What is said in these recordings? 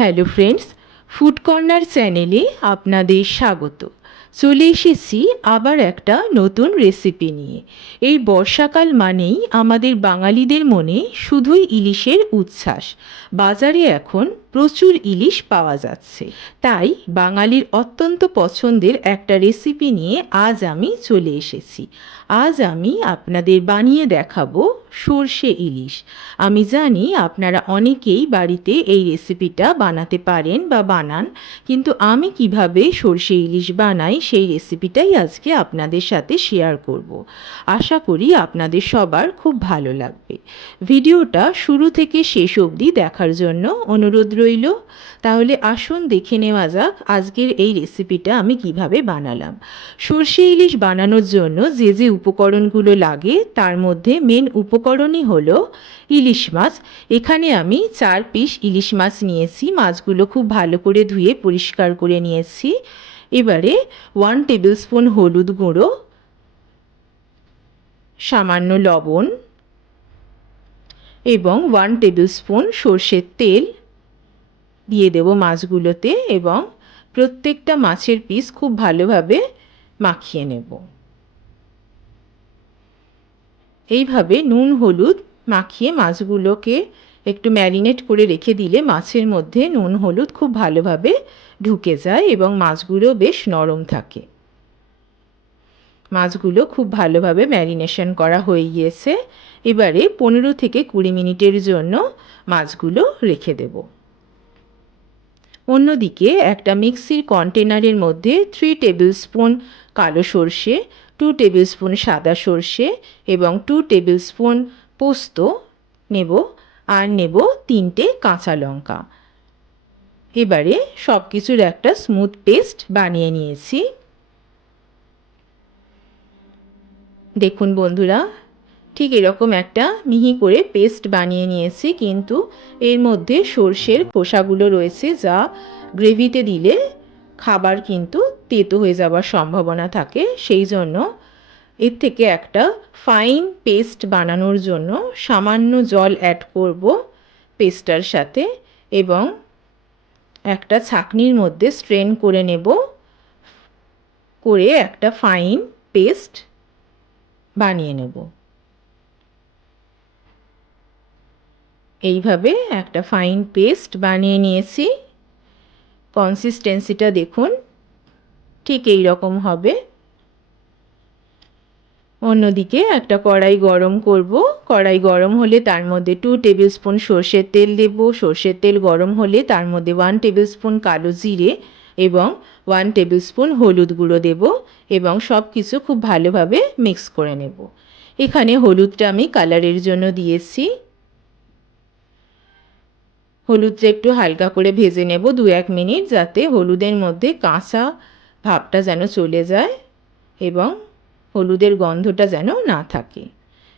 Hello friends, food corner চ্যানেলে আপনাদের স্বাগত। চলে এসেছি আবার একটা নতুন রেসিপি নিয়ে। এই বর্ষাকাল মানেই আমাদের বাঙালিদের মনে শুধুই ইলিশের উচ্ছ্বাস। বাজারে এখন প্রচুর ইলিশ পাওয়া যাচ্ছে। তাই বাঙালির অত্যন্ত পছন্দের একটা রেসিপি নিয়ে আজ আমি চলে এসেছি। আজ আমি আপনাদের বানিয়ে দেখাবো সর্ষে ইলিশ। আমি জানি আপনারা অনেকেই বাড়িতে এই রেসিপিটা বানাতে পারেন বা বানান, কিন্তু আমি কীভাবে সর্ষে ইলিশ বানাই সেই রেসিপিটাই আজকে আপনাদের সাথে শেয়ার করব। আশা করি আপনাদের সবার খুব ভালো লাগবে। ভিডিওটা শুরু থেকে শেষ অবধি দেখার জন্য অনুরোধ রইল। তাহলে আসুন দেখে নেওয়া যাক আজকের এই রেসিপিটা আমি কীভাবে বানালাম। সর্ষে ইলিশ বানানোর জন্য যে যে উপকরণগুলো লাগে, তার মধ্যে মেন উপকরণই হলো ইলিশ মাছ। এখানে আমি চার পিস ইলিশ মাছ নিয়েছি, মাছগুলো খুব ভালো করে ধুয়ে পরিষ্কার করে নিয়েছি। এবারে ওয়ান টেবিল স্পুন হলুদ গুঁড়ো, সামান্য লবণ এবং ওয়ান টেবিল স্পুন সর্ষের তেল দিয়ে দেব মাছগুলোতে এবং প্রত্যেকটা মাছের পিস খুব ভালোভাবে মাখিয়ে নেব। এইভাবে নুন, হলুদ মাখিয়ে মাছগুলোকে একটু ম্যারিনেট করে রেখে দিলে মাছের মধ্যে নুন, হলুদ খুব ভালোভাবে ঢুকে যায় এবং মাছগুলো বেশ নরম থাকে। মাছগুলো খুব ভালোভাবে ম্যারিনেশন করা হয়ে গিয়েছে। এবারে পনেরো থেকে কুড়ি মিনিটের জন্য মাছগুলো রেখে দেব। অন্যদিকে একটা মিক্সির কন্টেনারের মধ্যে থ্রি টেবিল স্পুন কালো সর্ষে টু টেবিল স্পুন সাদা সর্ষে এবং টু টেবিল স্পুন পোস্ত নেব আর নেব তিনটে কাঁচা লঙ্কা। এবারে সব কিছুর একটা স্মুথ পেস্ট বানিয়ে নিয়েছি। দেখুন বন্ধুরা ঠিক এরকম একটা মিহি করে পেস্ট বানিয়ে নিয়েছি, কিন্তু এর মধ্যে সর্ষের খোসাগুলো রয়েছে যা গ্রেভিতে দিলে খাবার কিন্তু তেতো হয়ে যাওয়ার সম্ভাবনা থাকে। সেই জন্য এর থেকে একটা ফাইন পেস্ট বানানোর জন্য সামান্য জল অ্যাড করব পেস্টটার সাথে এবং একটা ছাকনির মধ্যে স্ট্রেন করে নেব, করে একটা ফাইন পেস্ট বানিয়ে নেব। এইভাবে একটা ফাইন পেস্ট বানিয়ে নিয়েছি। কনসিস্টেন্সিটা দেখুন, ঠিক এই রকম হবে। অন্যদিকে একটা কড়াই গরম করব। কড়াই গরম হলে তার মধ্যে টু টেবিল স্পুন সর্ষের তেল দেব। সর্ষের তেল গরম হলে তার মধ্যে ওয়ান টেবিল স্পুন কালো জিরে এবং ওয়ান টেবিল স্পুন হলুদ গুঁড়ো দেব এবং সব কিছু খুব ভালোভাবে মিক্স করে নেব। এখানে হলুদটা আমি কালারের জন্য দিয়েছি। হলুদটা একটু হালকা করে ভেজে নেব দু এক মিনিট যাতে হলুদের মধ্যে কাঁচা ভাবটা যেন চলে যায় এবং হলুদের গন্ধটা যেন না থাকে।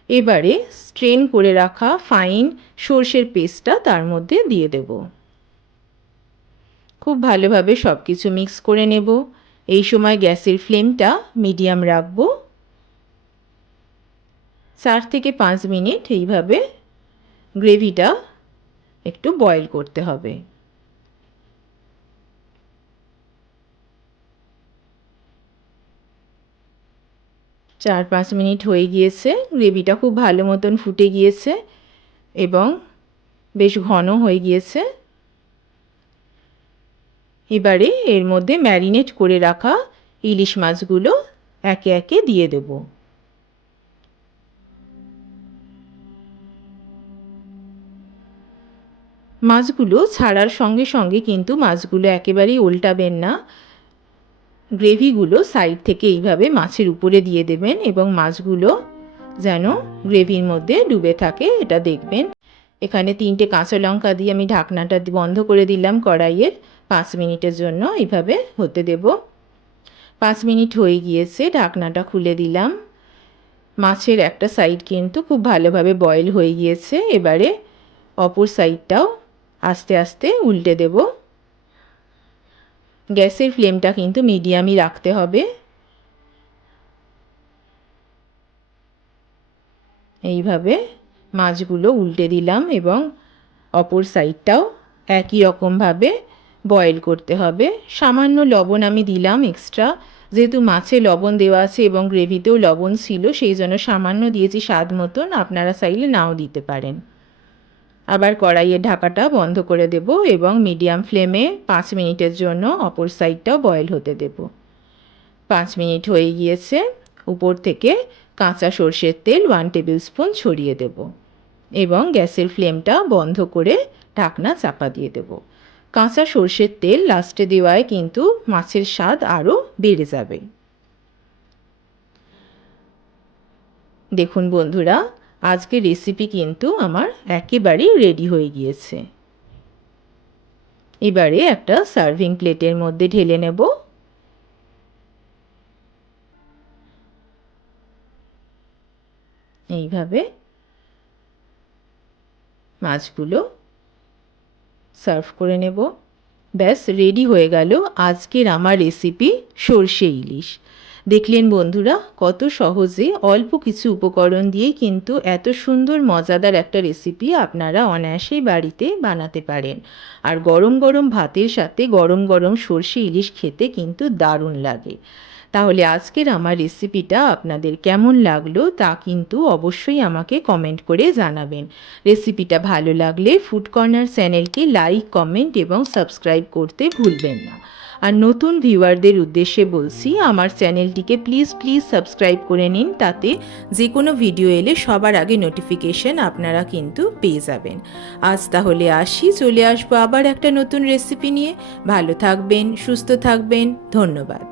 এবারে স্ট্রেন করে রাখা ফাইন সর্ষের পেস্টটা তার মধ্যে দিয়ে দেব। খুব ভালোভাবে সব কিছু মিক্স করে নেব। এই সময় গ্যাসের ফ্লেমটা মিডিয়াম রাখব। চার থেকে পাঁচ মিনিট এইভাবে গ্রেভিটা একটু বয়েল করতে হবে। চার পাঁচ মিনিট হয়ে গিয়েছে, গ্রেভিটা খুব ভালো মতন ফুটে গিয়েছে এবং বেশ ঘন হয়ে গিয়েছে। এবারে এর মধ্যে ম্যারিনেট করে রাখা ইলিশ মাছগুলো একে একে দিয়ে দেব। মাছগুলো ছাড়ার সঙ্গে সঙ্গে কিন্তু মাছগুলো একেবারেই উল্টাবেন না। গ্রেভিগুলো সাইড থেকে এইভাবে মাছের উপরে দিয়ে দেবেন এবং মাছগুলো যেন গ্রেভির মধ্যে ডুবে থাকে, এটা দেখবেন। এখানে তিনটে কাঁচা লঙ্কা দিয়ে আমি ঢাকনাটা বন্ধ করে দিলাম কড়াইয়ের। পাঁচ মিনিটের জন্য এইভাবে হতে দেব। পাঁচ মিনিট হয়ে গিয়েছে, ঢাকনাটা খুলে দিলাম। মাছের একটা সাইড কিন্তু খুব ভালোভাবে বয়েল হয়ে গিয়েছে। এবারে অপর সাইডটাও আস্তে আস্তে উল্টে দেবো। গ্যাসের ফ্লেমটা কিন্তু মিডিয়ামই রাখতে হবে। এইভাবে মাছগুলো উল্টে দিলাম এবং অপর সাইডটাও একই রকমভাবে বয়েল করতে হবে। সামান্য লবণ আমি দিলাম এক্সট্রা। যেহেতু মাছে লবণ দেওয়া আছে এবং গ্রেভিতেও লবণ ছিল, সেই জন্য সামান্য দিয়েছি স্বাদ মতন। আপনারা চাইলে নাও দিতে পারেন। আবার কড়াইয়ের ঢাকাটা বন্ধ করে দেব এবং মিডিয়াম ফ্লেমে পাঁচ মিনিটের জন্য অপর সাইডটাও বয়েল হতে দেব। পাঁচ মিনিট হয়ে গিয়েছে, উপর থেকে কাঁচা সর্ষের তেল ওয়ান টেবিল স্পুন ছড়িয়ে দেব এবং গ্যাসের ফ্লেমটা বন্ধ করে ঢাকনা চাপা দিয়ে দেব। কাঁচা সর্ষের তেল লাস্টে দেওয়ায় কিন্তু মাছের স্বাদ আরও বেড়ে যাবে। দেখুন বন্ধুরা আজকে রেসিপি কিন্তু আমার একেবারেই রেডি হয়ে গিয়েছে। এবারে একটা সার্ভিং প্লেটের মধ্যে ঢেলে নেব। এইভাবে মাছগুলো সার্ভ করে নেব। ব্যাস রেডি হয়ে গেল আজকের আমার রেসিপি সর্ষে ইলিশ। দেখলেন বন্ধুরা, কত সহজে অল্প কিছু উপকরণ দিয়ে কিন্তু এত সুন্দর, মজাদার একটা রেসিপি আপনারা অনায়াসেই বাড়িতে বানাতে পারেন। আর গরম গরম ভাতের সাথে গরম গরম সর্ষে ইলিশ খেতে কিন্তু দারুণ লাগে। তাহলে আজকের আমার রেসিপিটা আপনাদের কেমন লাগল তা কিন্তু অবশ্যই আমাকে কমেন্ট করে জানাবেন। রেসিপিটা ভালো লাগলে ফুড কর্নার চ্যানেলটি লাইক কমেন্ট এবং সাবস্ক্রাইব করতে ভুলবেন না। আর নতুন ভিউয়ারদের উদ্দেশ্যে বলছি আমার চ্যানেলটিকে প্লিজ প্লিজ সাবস্ক্রাইব করে নিন, তাতে যে কোনো ভিডিও এলে সবার আগে নোটিফিকেশন আপনারা কিন্তু পেয়ে যাবেন। আজ তাহলে আসি, চলে আসব আবার একটা নতুন রেসিপি নিয়ে। ভালো থাকবেন, সুস্থ থাকবেন, ধন্যবাদ।